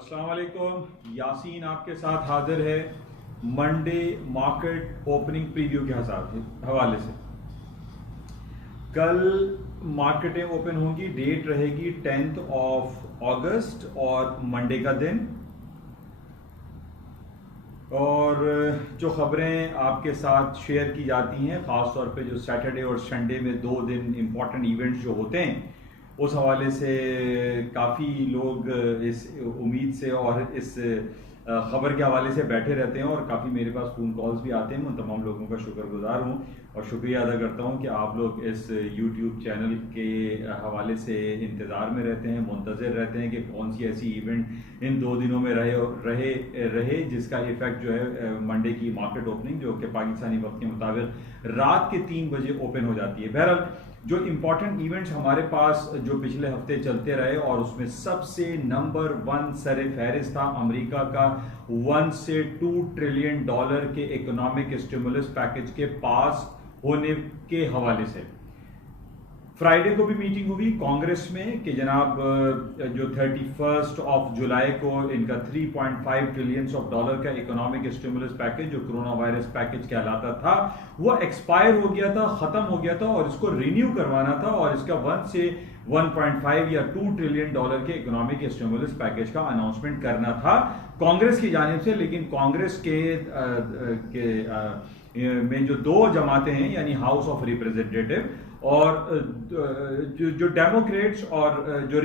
अस्सलाम वालेकुम, यासीन आपके साथ हाजिर है मंडे मार्केट ओपनिंग प्रीव्यू के हवाले से। कल मार्केटें ओपन होंगी, डेट रहेगी 10 अगस्त और मंडे का दिन। और जो खबरें आपके साथ शेयर की जाती हैं, ख़ास तौर पे जो सैटरडे और संडे में 2 दिन इम्पॉर्टेंट इवेंट्स जो होते हैं, उस हवाले से काफ़ी लोग इस उम्मीद से और इस ख़बर के हवाले से बैठे रहते हैं और काफ़ी मेरे पास फ़ोन कॉल्स भी आते हैं। उन तमाम लोगों का शुक्रगुजार हूँ और शुक्रिया अदा करता हूँ कि आप लोग इस यूट्यूब चैनल के हवाले से इंतज़ार में रहते हैं, मुंतज़िर रहते हैं कि कौन सी ऐसी इवेंट इन 2 दिनों में रहे जिसका इफ़ेक्ट जो है मंडे की मार्केट ओपनिंग, जो कि पाकिस्तानी वक्त के मुताबिक रात के 3 बजे ओपन हो जाती है। बहरहाल जो इम्पॉर्टेंट इवेंट्स हमारे पास जो पिछले हफ्ते चलते रहे, और उसमें सबसे नंबर 1 सर फहरिस्त था अमेरिका का 1 से 2 ट्रिलियन डॉलर के इकोनॉमिक स्टिमुलस पैकेज के पास होने के हवाले से। फ्राइडे को भी मीटिंग हुई कांग्रेस में कि जनाब जो 31 जुलाई को इनका 3.5 ट्रिलियन डॉलर का इकोनॉमिक स्टिमुलस पैकेज, जो कोरोना वायरस पैकेज कहलाता था, वो एक्सपायर हो गया था, खत्म हो गया था और इसको रिन्यू करवाना था और इसका 1 से 1.5 या 2 ट्रिलियन डॉलर के इकोनॉमिक स्टिमुलस पैकेज का अनाउंसमेंट करना था कांग्रेस की जानिब से। लेकिन कांग्रेस में जो 2 जमातें हैं, यानी हाउस ऑफ रिप्रेजेंटेटिव और जो डेमोक्रेट्स और जो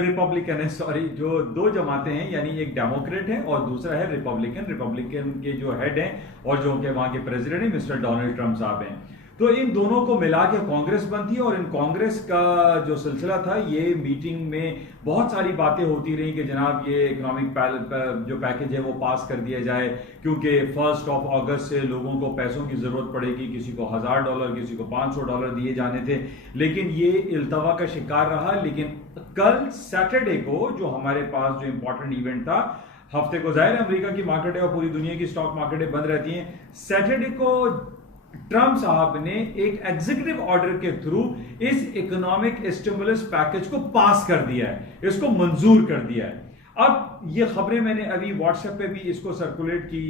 रिपब्लिकन है, जो 2 जमातें हैं, यानी एक डेमोक्रेट है और दूसरा है रिपब्लिकन के जो हेड हैं और जो कि वहां के प्रेसिडेंट हैं मिस्टर डोनाल्ड ट्रंप साहब हैं। तो इन दोनों को मिला के कांग्रेस बनती, और इन कांग्रेस का जो सिलसिला था, ये मीटिंग में बहुत सारी बातें होती रही कि जनाब ये इकोनॉमिक जो पैकेज है वो पास कर दिया जाए, क्योंकि 1 अगस्त से लोगों को पैसों की जरूरत पड़ेगी। किसी को $1000, किसी को $500 दिए जाने थे, लेकिन ये इल्तवा का शिकार रहा। लेकिन कल सैटरडे को जो हमारे पास जो इंपॉर्टेंट इवेंट था, हफ्ते को जाहिर अमेरिका की मार्केटें और पूरी दुनिया की स्टॉक मार्केटें बंद रहती हैं, सैटरडे को ट्रंप साहब ने एक एग्जीक्यूटिव ऑर्डर के थ्रू इस इकोनॉमिक स्टिमुलस पैकेज को पास कर दिया है, इसको मंजूर कर दिया है। अब ये खबरें मैंने अभी व्हाट्सएप पे भी इसको सर्कुलेट की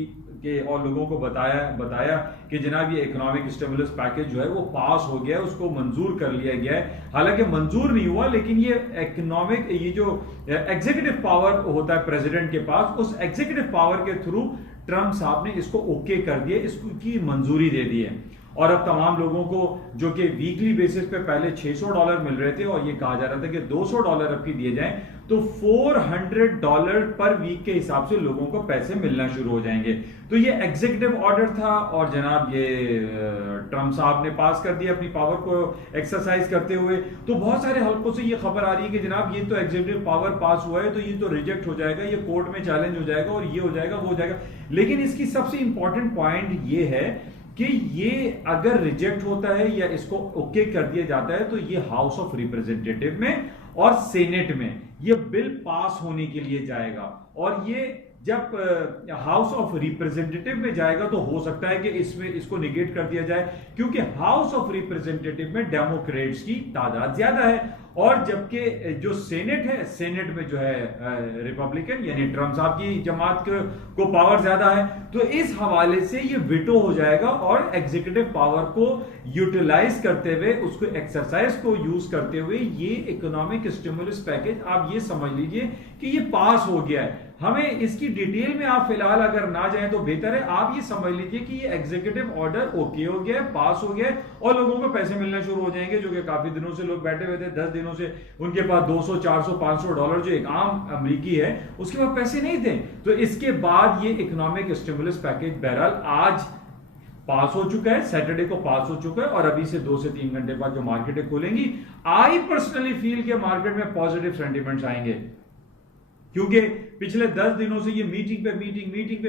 कि और लोगों को बताया कि जनाब ये इकोनॉमिक स्टिमुलस पैकेज जो है वो पास हो गया है, उसको मंजूर कर लिया गया है। हालांकि मंजूर नहीं हुआ, लेकिन ये जो एग्जीक्यूटिव पावर होता है प्रेसिडेंट के पास, उस एग्जीक्यूटिव पावर के थ्रू ट्रंप साहब ने इसको ओके कर दिया, इसकी मंजूरी दे दी है। और अब तमाम लोगों को जो कि वीकली बेसिस पे पहले $600 मिल रहे थे और ये कहा जा रहा था कि $200 अब की दिए जाएं, तो $400 पर वीक के हिसाब से लोगों को पैसे मिलना शुरू हो जाएंगे। तो ये एग्जीक्यूटिव ऑर्डर था और जनाब ये ट्रंप साहब ने पास कर दिया अपनी पावर को एक्सरसाइज करते हुए। तो बहुत सारे हल्कों से ये खबर आ रही है कि जनाब ये तो एग्जीक्यूटिव पावर पास हुआ है, तो ये तो रिजेक्ट हो जाएगा, ये कोर्ट में चैलेंज हो जाएगा और ये हो जाएगा, वो हो जाएगा। लेकिन इसकी सबसे इंपॉर्टेंट पॉइंट ये है कि ये अगर रिजेक्ट होता है या इसको ओके कर दिया जाता है, तो ये हाउस ऑफ रिप्रेजेंटेटिव में और सेनेट में ये बिल पास होने के लिए जाएगा। और ये जब हाउस ऑफ रिप्रेजेंटेटिव में जाएगा तो हो सकता है कि इसको निगेट कर दिया जाए, क्योंकि हाउस ऑफ रिप्रेजेंटेटिव में डेमोक्रेट्स की तादाद ज्यादा है, और जबकि जो सेनेट है, सेनेट में जो है रिपब्लिकन यानी ट्रंप साहब की जमात को पावर ज्यादा है। तो इस हवाले से ये विटो हो जाएगा और एग्जीक्यूटिव पावर को यूटिलाइज करते हुए, उसको एक्सरसाइज को यूज करते हुए ये इकोनॉमिक स्टिमुलस पैकेज आप ये समझ लीजिए कि ये पास हो गया है। हमें इसकी डिटेल में आप फिलहाल अगर ना जाएं तो बेहतर है। आप ये समझ लीजिए कि ये एग्जीक्यूटिव ऑर्डर ओके हो गया है, पास हो गया है और लोगों को पैसे मिलने शुरू हो जाएंगे, जो कि काफी दिनों से लोग बैठे हुए थे, 10 दिनों से उनके पास $200, $400, $500 जो एक आम अमरीकी है उसके पास पैसे नहीं थे। तो इसके बाद ये इकोनॉमिक स्टिमुलस पैकेज बहरहाल आज पास हो चुका है, सैटरडे को पास हो चुका है, और अभी से 2 से 3 घंटे बाद जो मार्केटें खुलेंगी, आई पर्सनली फील के मार्केट में पॉजिटिव सेंटिमेंट्स आएंगे, क्योंकि पिछले 10 दिनों से ये मीटिंग पे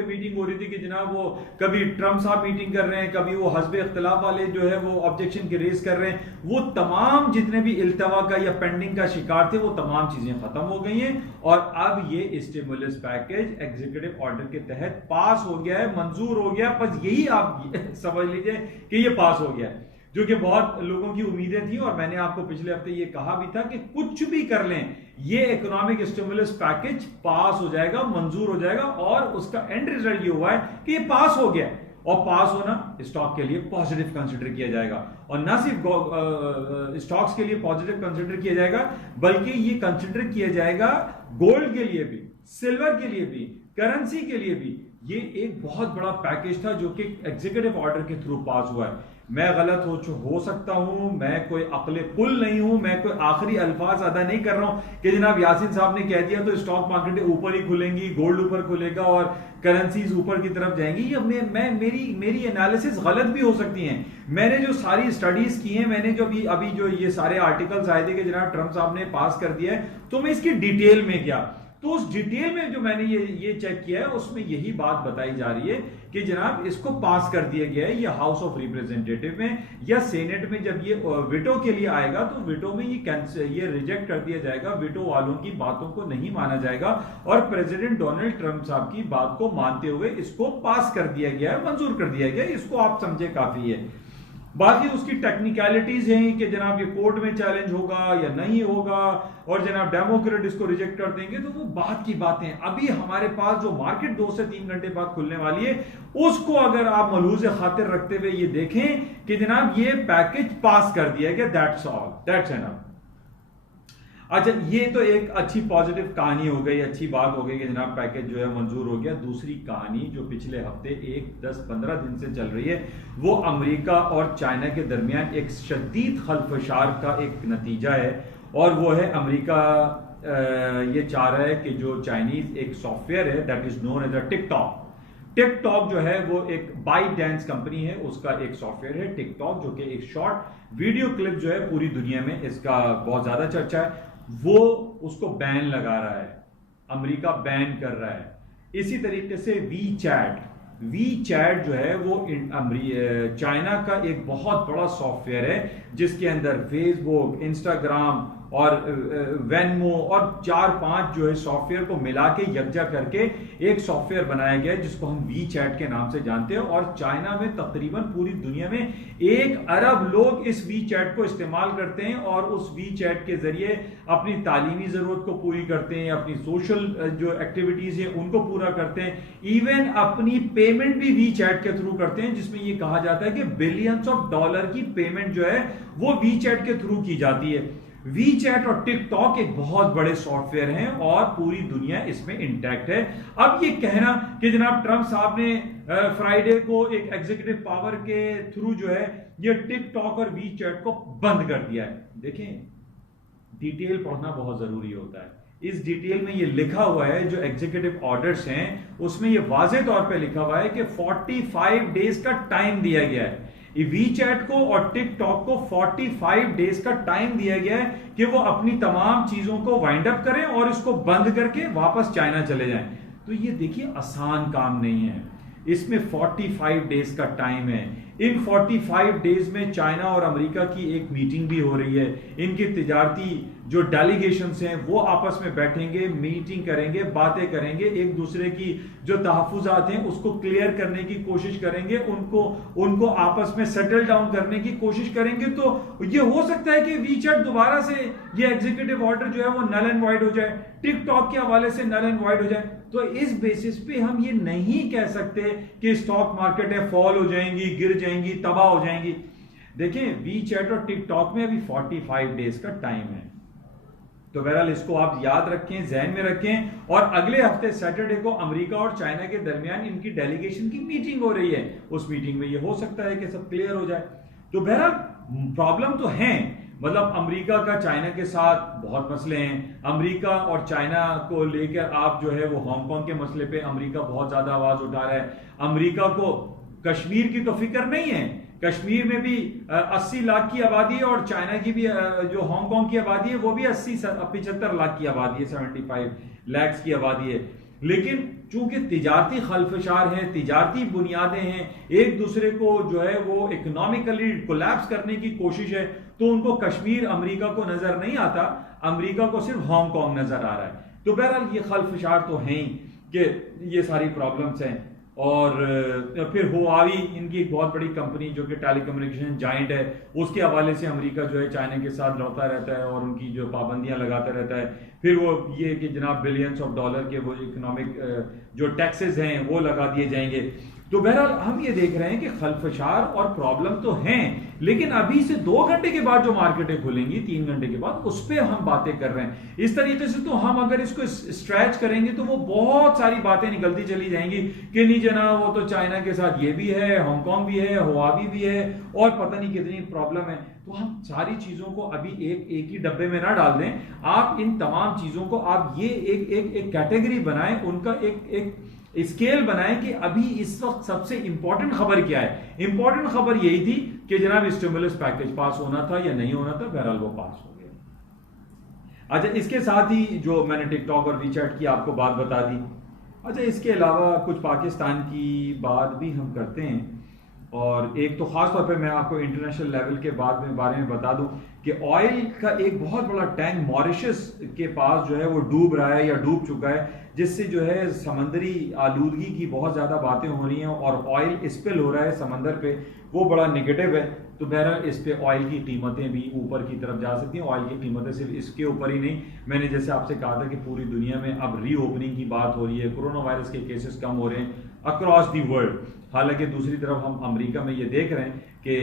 मीटिंग हो रही थी कि जनाब वो कभी ट्रंप साहब मीटिंग कर रहे हैं, कभी वो हस्बे इख्तिलाफ वाले जो है वो ऑब्जेक्शन की रेज कर रहे हैं। वो तमाम जितने भी इल्तवा का या पेंडिंग का शिकार थे, वो तमाम चीजें खत्म हो गई हैं और अब ये स्टिमुलस पैकेज एग्जीक्यूटिव ऑर्डर के तहत पास हो गया है, मंजूर हो गया। बस यही आप समझ लीजिए कि ये पास हो गया है, जो कि बहुत लोगों की उम्मीदें थी। और मैंने आपको पिछले हफ्ते ये कहा भी था कि कुछ भी कर लें, ये इकोनॉमिक स्टिमुलस पैकेज पास हो जाएगा, मंजूर हो जाएगा, और उसका एंड रिजल्ट ये हुआ है कि ये पास हो गया, और पास होना स्टॉक के लिए पॉजिटिव कंसिडर किया जाएगा। और ना सिर्फ स्टॉक्स के लिए पॉजिटिव कंसिडर किया जाएगा, बल्कि ये कंसिडर किया जाएगा गोल्ड के लिए भी, सिल्वर के लिए भी, करेंसी के लिए भी। ये एक बहुत बड़ा पैकेज था जो कि एग्जीक्यूटिव ऑर्डर के थ्रू पास हुआ है। मैं गलत हो सकता हूं, मैं कोई अक्ले कुल नहीं हूं, मैं कोई आखिरी अल्फाज अदा नहीं कर रहा हूं कि जनाब यासीन साहब ने कह दिया तो स्टॉक मार्केट ऊपर ही खुलेंगी, गोल्ड ऊपर खुलेगा और करेंसीज ऊपर की तरफ जाएंगी। ये मेरी एनालिसिस गलत भी हो सकती हैं। मैंने जो सारी स्टडीज की हैं, मैंने जो अभी जो ये सारे आर्टिकल्स आए थे कि जनाब ट्रंप साहब ने पास कर दिया है, तो मैं इसकी डिटेल में गया, तो उस डिटेल में जो मैंने ये चेक किया है उसमें यही बात बताई जा रही है कि जनाब इसको पास कर दिया गया है। ये हाउस ऑफ रिप्रेजेंटेटिव में या सेनेट में जब ये विटो के लिए आएगा तो विटो में ये रिजेक्ट कर दिया जाएगा, विटो वालों की बातों को नहीं माना जाएगा, और प्रेसिडेंट डोनाल्ड ट्रंप साहब की बात को मानते हुए इसको पास कर दिया गया है, मंजूर कर दिया गया है। इसको आप समझे काफी है। बाकी उसकी टेक्निकलिटीज हैं कि जनाब ये कोर्ट में चैलेंज होगा या नहीं होगा, और जनाब डेमोक्रेट इसको रिजेक्ट कर देंगे, तो वो बात की बातें। अभी हमारे पास जो मार्केट 2 से 3 घंटे बाद खुलने वाली है, उसको अगर आप मलूज खातिर रखते हुए ये देखें कि जनाब ये पैकेज पास कर दिया गया, दैट्स ऑल, दैट्स एनफ। अच्छा, ये तो एक अच्छी पॉजिटिव कहानी हो गई, अच्छी बात हो गई कि जनाब पैकेज जो है मंजूर हो गया। दूसरी कहानी जो पिछले हफ्ते 10-15 दिन से चल रही है, वो अमेरिका और चाइना के दरमियान एक शदीद खलफशार का एक नतीजा है, और वो है अमेरिका ये चाह रहा है कि जो चाइनीज एक सॉफ्टवेयर है that is known as a TikTok जो है वो एक बाइट डांस कंपनी है, उसका एक सॉफ्टवेयर है टिकटॉक, जो कि एक शॉर्ट वीडियो क्लिप जो है पूरी दुनिया में इसका बहुत ज्यादा चर्चा है, वो उसको बैन लगा रहा है, अमेरिका बैन कर रहा है। इसी तरीके से वी चैट जो है वो चाइना का एक बहुत बड़ा सॉफ्टवेयर है, जिसके अंदर फेसबुक, इंस्टाग्राम और वेनमो और 4-5 जो है सॉफ्टवेयर को मिला के यकजा करके एक सॉफ्टवेयर बनाया गया है, जिसको हम वी चैट के नाम से जानते हैं। और चाइना में तकरीबन पूरी दुनिया में 1 अरब लोग इस वी चैट को इस्तेमाल करते हैं, और उस वी चैट के जरिए अपनी तालीमी जरूरत को पूरी करते हैं, अपनी सोशल जो एक्टिविटीज है उनको पूरा करते हैं, इवन अपनी पेमेंट भी वी चैट के थ्रू करते हैं, जिसमें यह कहा जाता है कि बिलियंस ऑफ डॉलर की पेमेंट जो है वो वी चैट के थ्रू की जाती है। वी चैट और टिकटॉक एक बहुत बड़े सॉफ्टवेयर हैं और पूरी दुनिया इसमें इंटैक्ट है। अब ये कहना कि जनाब ट्रंप साहब ने फ्राइडे को एक एग्जीक्यूटिव पावर के थ्रू जो है ये टिकटॉक और वी चैट को बंद कर दिया है, देखें डिटेल पढ़ना बहुत जरूरी होता है। इस डिटेल में ये लिखा हुआ है, जो एग्जीक्यूटिव ऑर्डर्स हैं उसमें ये वाज़ेह तौर पे लिखा हुआ है कि 45 डेज का टाइम दिया गया है। वी चैट को और टिकटॉक को 45 डेज का टाइम दिया गया है कि वो अपनी तमाम चीजों को वाइंड अप करें और इसको बंद करके वापस चाइना चले जाएं। तो ये देखिए आसान काम नहीं है, इसमें 45 डेज का टाइम है। इन 45 डेज में चाइना और अमेरिका की एक मीटिंग भी हो रही है, इनकी तिजारती जो डेलीगेशंस हैं वो आपस में बैठेंगे, मीटिंग करेंगे, बातें करेंगे, एक दूसरे की जो तहफुजात हैं उसको क्लियर करने की कोशिश करेंगे, उनको आपस में सेटल डाउन करने की कोशिश करेंगे। तो ये हो सकता है कि वी चैट दोबारा से ये एग्जीक्यूटिव ऑर्डर जो है वो नल एंड वाइड हो जाए, टिकटॉक के हवाले से नल एंड वाइड हो जाए। तो इस बेसिस पे हम ये नहीं कह सकते कि स्टॉक मार्केट है फॉल हो जाएंगी, गिर जाएंगी, तबाह हो जाएंगी। देखें वी चैट और टिकटॉक में अभी 45 डेज का टाइम है, तो बहरहाल इसको आप याद रखें, जहन में रखें। और अगले हफ्ते सैटरडे को अमेरिका और चाइना के दरमियान इनकी डेलीगेशन की मीटिंग हो रही है, उस मीटिंग में ये हो सकता है कि सब क्लियर हो जाए। तो बहरहाल प्रॉब्लम तो है, मतलब अमेरिका का चाइना के साथ बहुत मसले हैं। अमेरिका और चाइना को लेकर आप जो है वो हांगकांग के मसले पे अमेरिका बहुत ज्यादा आवाज उठा रहा है। अमेरिका को कश्मीर की तो फिक्र नहीं है, कश्मीर में भी 80 लाख की आबादी है और चाइना की भी जो हांगकांग की आबादी है वो भी 75 लाख की आबादी है, 75 लाख की आबादी है। लेकिन चूंकि तिजारती खलफशार हैं, तिजारती बुनियादें हैं, एक दूसरे को जो है वो इकोनॉमिकली कोलैप्स करने की कोशिश है, तो उनको कश्मीर अमेरिका को नजर नहीं आता, अमेरिका को सिर्फ हांगकांग नजर आ रहा है। तो बहरहाल ये खलफशार तो हैं ही कि ये सारी प्रॉब्लम्स हैं। और फिर हुआवी, इनकी एक बहुत बड़ी कंपनी जो कि टेलीकम्युनिकेशन जाइंट है, उसके हवाले से अमेरिका जो है चाइना के साथ लड़ता रहता है और उनकी जो पाबंदियां लगाता रहता है। फिर वो ये कि जनाब बिलियंस ऑफ डॉलर के वो इकोनॉमिक जो टैक्सेस हैं वो लगा दिए जाएंगे। तो बहरहाल हम ये देख रहे हैं कि खलफशार और प्रॉब्लम तो हैं, लेकिन अभी से 2 घंटे के बाद जो मार्केटें खुलेंगी 3 घंटे के बाद, उस पर हम बातें कर रहे हैं। इस तरीके से तो हम अगर इसको स्ट्रेच करेंगे तो वो बहुत सारी बातें निकलती चली जाएंगी कि नहीं जनाब वो तो चाइना के साथ ये भी है, हांगकांग भी है, हुआवी भी है और पता नहीं कितनी प्रॉब्लम है। तो हम सारी चीजों को अभी एक ही डब्बे में ना डाल दें। आप इन तमाम चीजों को आप ये एक कैटेगरी बनाएं, उनका एक स्केल बनाएं कि अभी इस वक्त सबसे इंपॉर्टेंट खबर क्या है। इंपॉर्टेंट खबर यही थी कि जनाब स्टिमुलस पैकेज पास होना था या नहीं होना था, बहरहाल वो पास हो गया। अच्छा, इसके साथ ही जो मैंने टिकटॉक और वीचैट की आपको बात बता दी। अच्छा, इसके अलावा कुछ पाकिस्तान की बात भी हम करते हैं, और एक तो खास तौर पे मैं आपको इंटरनेशनल लेवल के बारे में बता दूं कि ऑयल का एक बहुत बड़ा टैंक मॉरिशस के पास जो है वो डूब रहा है या डूब चुका है, जिससे जो है समंदरी आलूदगी की बहुत ज्यादा बातें हो रही हैं और ऑयल स्पिल हो रहा है समंदर पे, वो बड़ा नेगेटिव है। तो बहरहाल इस पे ऑयल की कीमतें भी ऊपर की तरफ जा सकती हैं। ऑयल की कीमतें सिर्फ इसके ऊपर ही नहीं, मैंने जैसे आपसे कहा था कि पूरी दुनिया में अब रीओपनिंग की बात हो रही है, कोरोना वायरस के केसेस कम हो रहे हैं अक्रॉस दी वर्ल्ड। हालांकि दूसरी तरफ हम अमेरिका में ये देख रहे हैं कि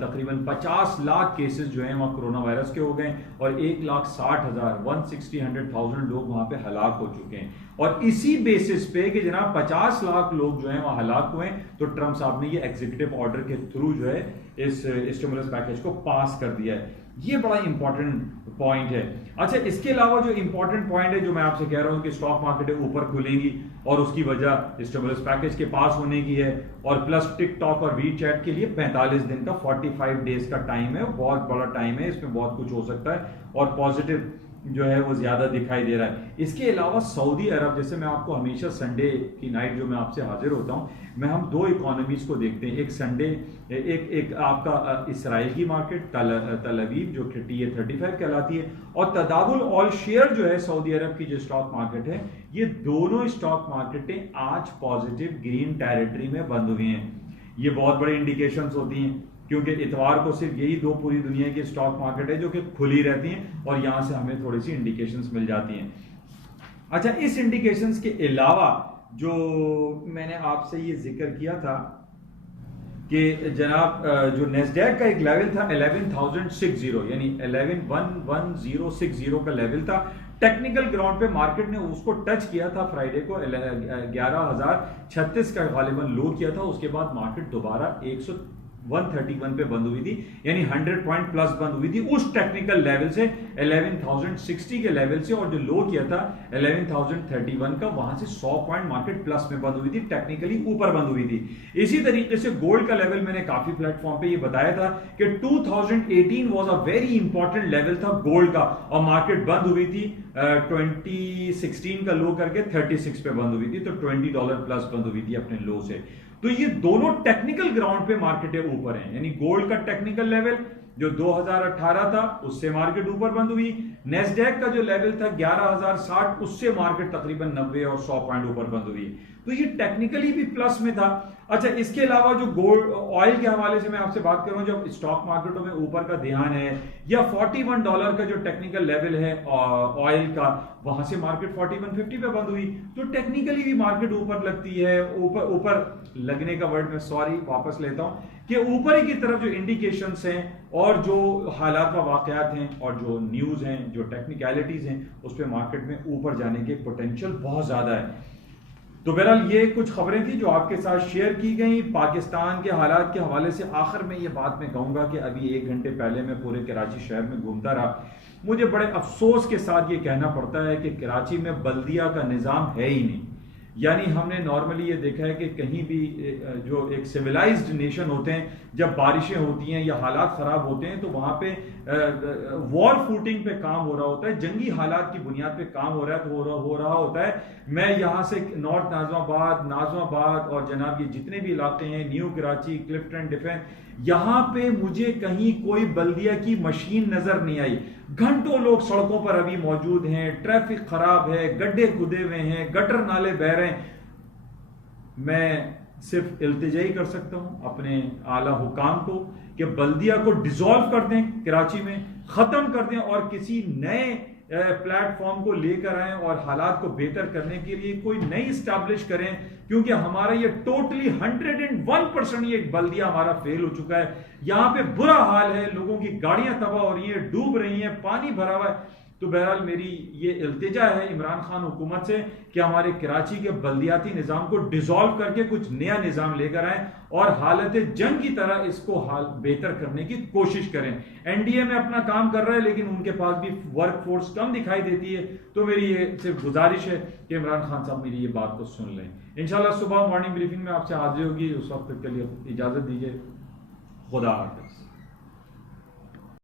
तकरीबन 50 लाख केसेस जो हैं वहाँ कोरोना वायरस के हो गए और 1,60,000 लोग वहाँ पे हलाक हो चुके हैं। और इसी बेसिस पे कि जनाब 50 लाख लोग जो हैं वहाँ हलाक हुए, तो ट्रम्प साहब ने ये एग्जीक्यूटिव ऑर्डर के थ्रू जो है इस स्टिमुलस पैकेज को पास कर दिया है। ये बड़ा इंपॉर्टेंट पॉइंट है। अच्छा, इसके अलावा जो इंपॉर्टेंट पॉइंट है जो मैं आपसे कह रहा हूं कि स्टॉक मार्केटें ऊपर खुलेंगी और उसकी वजह स्टिमुलस पैकेज के पास होने की है, और प्लस टिकटॉक और वीचैट के लिए 45 दिन का 45 डेज का टाइम है, बहुत बड़ा टाइम है, इसमें बहुत कुछ हो सकता है और पॉजिटिव जो है वो ज्यादा दिखाई दे रहा है। इसके अलावा सऊदी अरब, जैसे मैं आपको हमेशा संडे की नाइट जो मैं आपसे हाजिर होता हूं, मैं हम 2 इकोनॉमीज को देखते हैं। एक संडे एक आपका इसराइल की मार्केट तल अवीव जो कि TA35 कहलाती है, और तदावुल ऑल शेयर जो है सऊदी अरब की जो स्टॉक मार्केट है, ये दोनों स्टॉक मार्केटें आज पॉजिटिव ग्रीन टेरिटरी में बंद हुई हैं। ये बहुत बड़ी इंडिकेशंस होती हैं, क्योंकि इतवार को सिर्फ यही 2 पूरी दुनिया की स्टॉक मार्केट है जो कि खुली रहती हैं और यहां से हमें थोड़ी सी इंडिकेशंस मिल जाती हैं। अच्छा, इस इंडिकेशंस के अलावा जो मैंने आपसे ये जिक्र किया था कि जनाब जो नेस्डैक का एक लेवल था 11,060, यानी 11,1060 का लेवल था। टेक्निकल ग्राउंड पे मार्केट ने उसको टच किया था फ्राइडे को, 11,036 का गालिबन लो किया था। उसके बाद मार्केट दोबारा 131 पे बंद हुई थी, यानी 100 पॉइंट प्लस बंद हुई थी उस टेक्निकल लेवल से, 11,060 के लेवल से, और जो लो किया था 11,031 का, वहां से 100 पॉइंट मार्केट प्लस में बंद हुई थी, टेक्निकली ऊपर बंद हुई थी। इसी तरीके से गोल्ड का लेवल मैंने काफी प्लेटफॉर्म पे ये बताया था कि 2018 was a very important level था गोल्ड का, और मार्केट बंद हुई थी 2016 का लो करके 36 पे बंद हुई थी, तो $20 प्लस बंद हुई थी अपने लो से। तो ये दोनों टेक्निकल ग्राउंड पे मार्केटें ऊपर हैं, यानी गोल्ड का टेक्निकल लेवल जो 2018 था उससे मार्केट ऊपर बंद हुई, नेस्डैक का जो लेवल था 11,060 उससे मार्केट तकरीबन 90 और 100 पॉइंट ऊपर बंद हुई, तो ये टेक्निकली भी प्लस में था। अच्छा, इसके अलावा जो गोल्ड ऑयल के हवाले से मैं आपसे बात करूं, जब स्टॉक मार्केटों में ऊपर का ध्यान है, या $41 का जो टेक्निकल लेवल है ऑयल का, वहां से मार्केट 4150 पे बंद हुई, तो टेक्निकली भी मार्केट ऊपर लगती है। ऊपर लगने का वर्ड मैं सॉरी वापस लेता हूं, कि ऊपर की तरफ जो इंडिकेशंस हैं और जो हालात व वाकयात हैं और जो न्यूज हैं, जो टेक्निकलिटीज हैं, उस पर मार्केट में ऊपर जाने के पोटेंशियल बहुत ज्यादा है। तो बहरहाल ये कुछ खबरें थी जो आपके साथ शेयर की गई पाकिस्तान के हालात के हवाले से। आखिर में ये बात मैं कहूंगा कि अभी 1 घंटे पहले मैं पूरे कराची शहर में घूमता रहा, मुझे बड़े अफसोस के साथ ये कहना पड़ता है कि कराची में बल्दिया का निज़ाम है ही नहीं। यानी हमने नॉर्मली ये देखा है कि कहीं भी जो एक सिविलाइज्ड नेशन होते हैं, जब बारिशें होती हैं या हालात खराब होते हैं, तो वहां पे वॉर फूटिंग पे काम हो रहा होता है, जंगी हालात की बुनियाद पे काम हो रहा है, तो हो रहा होता है। मैं यहाँ से नॉर्थ नाज़िमाबाद और जनाब ये जितने भी इलाके हैं, न्यू कराची, क्लिफ्टन डिफेंस, यहाँ पे मुझे कहीं कोई बल्दिया की मशीन नजर नहीं आई। घंटों लोग सड़कों पर अभी मौजूद हैं, ट्रैफिक खराब है, गड्ढे खुदे हुए हैं, गटर नाले बह रहे हैं। मैं सिर्फ इल्तिजा ही कर सकता हूं अपने आला हुकाम को कि बल्दिया को डिसॉल्व कर दें, कराची में खत्म कर दें और किसी नए प्लेटफॉर्म को लेकर आए और हालात को बेहतर करने के लिए कोई नई स्टैब्लिश करें, क्योंकि हमारा ये टोटली 101% ये बल्दिया हमारा फेल हो चुका है। यहां पे बुरा हाल है, लोगों की गाड़ियां तबाह हो रही हैं, डूब रही हैं, पानी भरा हुआ है। तो बहरहाल मेरी ये इल्तिजा है इमरान खान हुकूमत से कि हमारे कराची के बल्दियाती निज़ाम को डिसॉल्व करके कुछ नया निज़ाम लेकर आए और हालत जंग की तरह इसको हाल बेहतर करने की कोशिश करें। एनडीए में अपना काम कर रहा है लेकिन उनके पास भी वर्क फोर्स कम दिखाई देती है। तो मेरी ये सिर्फ गुजारिश है कि इमरान खान साहब मेरी ये बात को सुन लें। इंशाल्लाह सुबह मॉर्निंग ब्रीफिंग में आपसे हाजिर होगी, उस वक्त के लिए इजाज़त दीजिए। खुदा हाफिज़।